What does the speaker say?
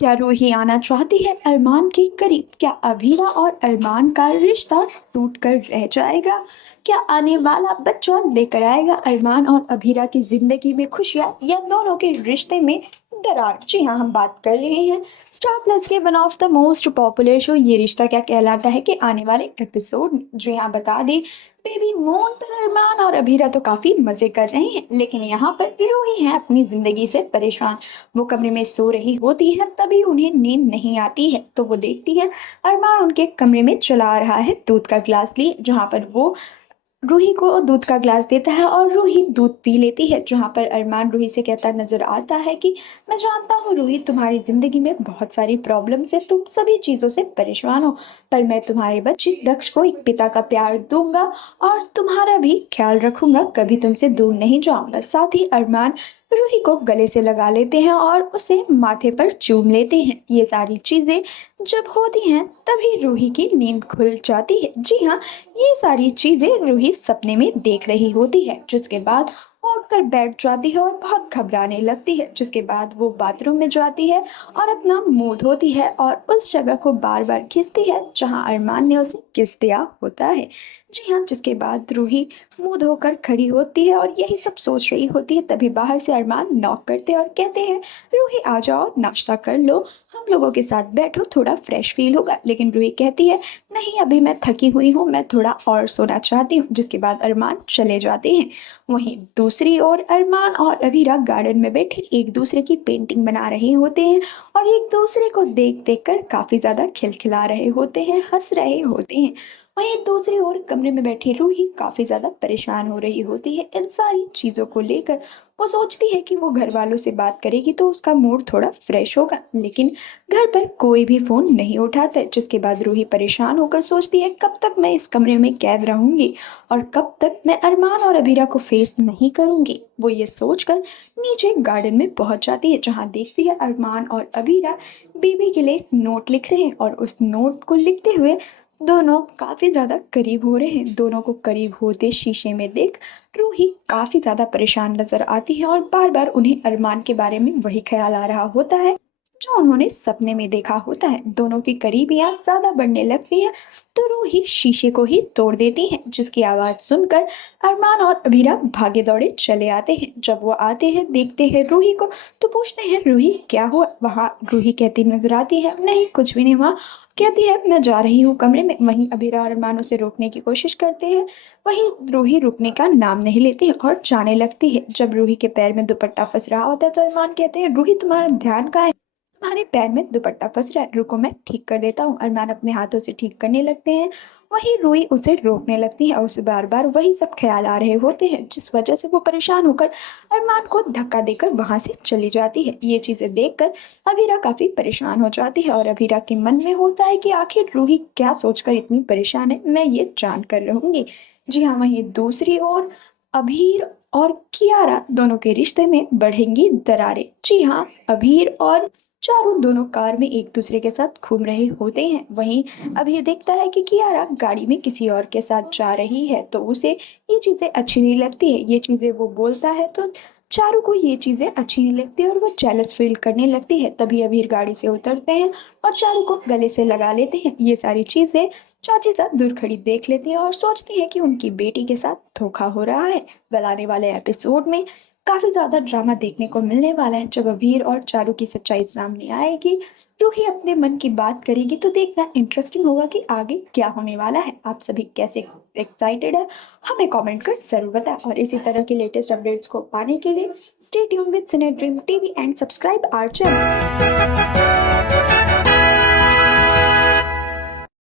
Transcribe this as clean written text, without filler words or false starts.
क्या रूही आना चाहती है अरमान के करीब? क्या अभीरा और अरमान का रिश्ता टूट कर रह जाएगा? क्या आने वाला बच्चा लेकर आएगा अरमान और अभीरा की जिंदगी में खुशियां या दोनों के रिश्ते में दरार? जी हाँ, हम बात कर रहे हैं स्टार प्लस के one of the most popular show ये रिश्ता क्या कहलाता है के आने वाले एपिसोड में। जी हाँ, बता दें बेबी मून पर अरमान और अभीरा तो काफी मजे कर रहे हैं, लेकिन यहाँ पर रूही है अपनी जिंदगी से परेशान। वो कमरे में सो रही होती है, तभी उन्हें नींद नहीं आती है तो वो देखती है अरमान उनके कमरे में चला रहा है दूध का गिलास लिए, जहाँ पर वो रूही को दूध का ग्लास देता है और रूही दूध पी लेती है। जहाँ पर अरमान रूही से कहता नजर आता है कि मैं जानता हूँ रूही, तुम्हारी जिंदगी में बहुत सारी प्रॉब्लम्स है, तुम सभी चीजों से परेशान हो, पर मैं तुम्हारे बच्चे दक्ष को एक पिता का प्यार दूंगा और तुम्हारा भी ख्याल रखूंगा, कभी तुमसे दूर नहीं जाऊंगा। साथ ही अरमान रूही को गले से लगा लेते हैं और उसे माथे पर चूम लेते हैं। ये सारी चीजें जब होती हैं तभी रूही की नींद खुल जाती है। जी हाँ, ये सारी चीजें रूही सपने में देख रही होती है, जिसके बाद वो उठकर बैठ जाती है और बहुत घबराने लगती है। जिसके बाद वो बाथरूम में जाती है और अपना मुंह धोती है और उस जगह को बार बार खींचती है जहां अरमान ने उसे किस दिया होता है। जी हाँ, जिसके बाद रूही मुंह धोकर खड़ी होती है और यही सब सोच रही होती है, तभी बाहर से अरमान नॉक करते हैं और कहते हैं रूही आ जाओ, नाश्ता कर लो, हम लोगों के साथ बैठो, थोड़ा फ्रेश फील होगा। लेकिन रूही कहती है नहीं, अभी मैं थकी हुई हूँ, मैं थोड़ा और सोना चाहती हूँ। जिसके बाद अरमान चले जाते हैं। वहीं दूसरी ओर अरमान और अभीरा गार्डन में बैठे एक दूसरे की पेंटिंग बना रहे होते हैं और एक दूसरे को देख देख कर काफी ज्यादा खिलखिला रहे होते हैं, हंस रहे होते हैं। वहीं दूसरी ओर कमरे में बैठी रूही काफी ज्यादा परेशान हो रही होती है इन सारी चीजों को लेकर। वो सोचती है कि वो घर वालों से बात करेगी तो उसका मूड थोड़ा फ्रेश होगा, लेकिन घर पर कोई भी फोन नहीं उठाता है। जिसके बाद रूही परेशान होकर सोचती है कब तक मैं इस कमरे में कैद रहूंगी और कब तक मैं अरमान और अभीरा को फेस नहीं करूंगी। वो ये सोचकर नीचे गार्डन में पहुंच जाती है, जहां देखती है अरमान और अभीरा बेबी के लिए एक नोट लिख रहे हैं और उस नोट को लिखते हुए दोनों काफी ज्यादा करीब हो रहे हैं। दोनों को करीब होते शीशे में देख रूही काफी ज्यादा परेशान नजर आती है और बार बार उन्हें अरमान के बारे में वही ख्याल आ रहा होता है जो उन्होंने सपने में देखा होता है। दोनों की करीबियां ज्यादा बढ़ने लगती है तो रूही शीशे को ही तोड़ देती है, जिसकी आवाज सुनकर अरमान और अभीरा भागे दौड़े चले आते हैं। जब वो आते हैं देखते हैं रूही को तो पूछते हैं रूही क्या हुआ? वहां रूही कहती नजर आती है नहीं कुछ भी नहीं हुआ, कहती है मैं जा रही हूँ कमरे में। वहीं अभीरा और अरमान उसे रोकने की कोशिश करते हैं, वहीं रूही रुकने का नाम नहीं लेती और जाने लगती है। जब रूही के पैर में दुपट्टा फंस रहा होता है तो अरमान कहते हैं रूही तुम्हारा ध्यान कहाँ है, तुम्हारे पैर में दुपट्टा फंस रहा है, रुको मैं ठीक कर देता हूँ। अरमान अपने हाथों से ठीक करने लगते हैं, वहीं रूही उसे रोकने लगती है और उसे बार बार वही सब ख्याल आ रहे होते हैं, जिस वजह से वो परेशान होकर अरमान को धक्का देकर वहां से चली जाती है। ये चीजें देखकर अभीरा काफी परेशान हो जाती है और अभीरा के मन में होता है कि आखिर रूही क्या सोचकर इतनी परेशान है, मैं ये जान कर रहूंगी। जी हाँ, वहीं दूसरी ओर अभीर और कियारा दोनों के रिश्ते में बढ़ेंगी दरारें। जी हाँ, अभीर और चारों दोनों कार में एक दूसरे के साथ घूम रहे होते हैं। वहीं अभीर देखता है कि कियारा गाड़ी में किसी और के साथ जा रही है तो उसे ये चीजें अच्छी नहीं लगती है। ये चीजें वो बोलता है तो चारों को ये चीजें अच्छी नहीं लगती और वो जेलस फील करने लगती है। तभी अभीर गाड़ी से उतरते हैं और चारों को गले से लगा लेते हैं। ये सारी चीजें चाची साथ दूर खड़ी देख लेती है और सोचती है कि उनकी बेटी के साथ धोखा हो रहा है। आने वाले एपिसोड में काफी ज्यादा ड्रामा देखने को मिलने वाला है। जब अभीर और चारू की सच्चाई सामने आएगी, रूही अपने मन की बात करेगी तो देखना इंटरेस्टिंग होगा कि आगे क्या होने वाला है। आप सभी कैसे एक्साइटेड है हमें कमेंट कर जरूर बताएं और इसी तरह के लेटेस्ट अपडेट्स को पाने के लिए stay tune with Cine Dream TV and subscribe our channel.